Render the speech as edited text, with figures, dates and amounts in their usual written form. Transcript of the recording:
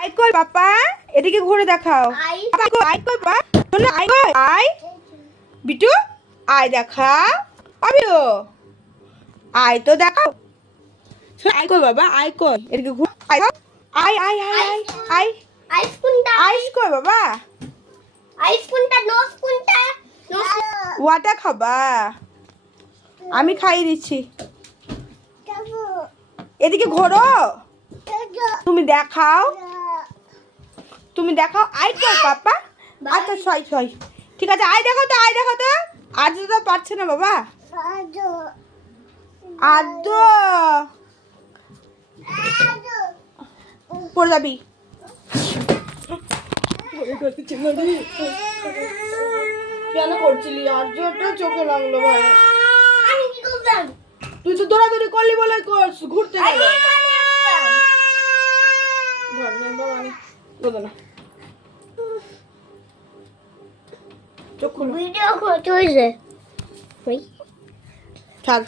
I কই বাবা, এদিকে ঘুরে দেখাও। আই কই বাবা, আই কই, আই বিটু, আই দেখাও। আবিও আই তো দেখাও। আই কই বাবা, আই কই, এদিকে ঘুর। আই আই আই আই আই আইস কোনটা? আইস কই বাবা? আইস কোনটা? নোস কোনটা? ওয়াটা খাবা? আমি খাইয়ে দিচ্ছি। এদিকে ঘোরো, তুমি দেখাও, তুমি দেখাও। আই কই পাপা? আচ্ছা ছয় ছয়, ঠিক আছে। আই দেখাও তো, আই দেখাও তো। আজ তো পারছে না বাবা। আদো পড়ে যাবি। কেন করছিলি? আর্যটা চোখে লাগলো ভাই। আমি কি করলাম? তুই তো দৌড়াদৌড়ি করলি বলে ঘুরতে গেল। চোখ খুলো। ভিডিও করতে হইছে। ছাড়।